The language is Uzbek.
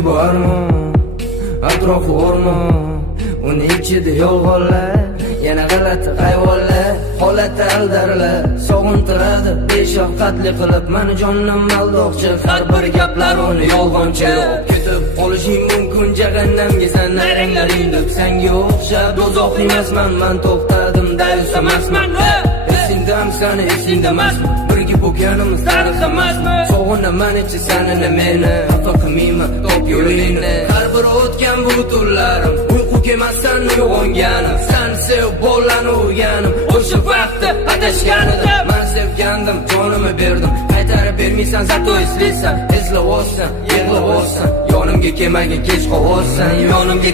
uy bormi, atrofi o'rmon, uni ichida yolg'onlar, yana g'alati hayvonlar, holatda aldarlar, sog'intiradi beshafqatli qilib mani jonim aldoqchi. Har bir gaplar uni yolg'onchi. Ketib qolishing mumkin jahannamga san naringlaring deb senga o'xshab do'zax emasman, men to'xtadim dayus emasman. Esingdami sani esingdamasman, birga bo'lganimiz tarix emasmi? Sog'inaman ichi sanini meni, xafa qilmayman top yo'lingni. Har bir o'tgan bu tunlarim uyqu kemasdan uyg'onganim, seni sevib bolani urganim, o'sha vaqtda adashganida men sevgandim, jonimni berdim, qaytarib bermaysan, zato eslaysan, eslab olsan, yig'lab olsan, yonimga kelmagin kech qolsan, yonimga